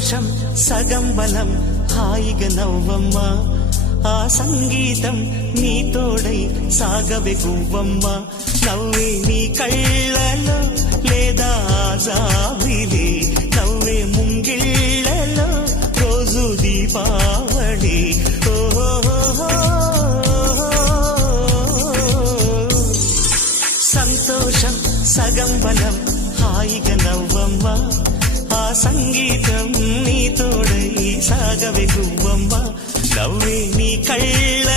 సంతోషం సగం బలం హాయిగా నవ్వమ్మా ఆ సంగీతం నీ తోడై సాగవే గువ్వమ్మ నవ్వే నీ కళ్ళలో లేదా జాబిలి నవ్వే ముంగిళ్ళలో రోజు దీపావళి సంతోషం సగం బలం హాయిగా నవ్వమ్మ ఆ సంగీతం నీ తోడై సాగవే గువ్వమ్మ నవ్వే నీ కళ్ళ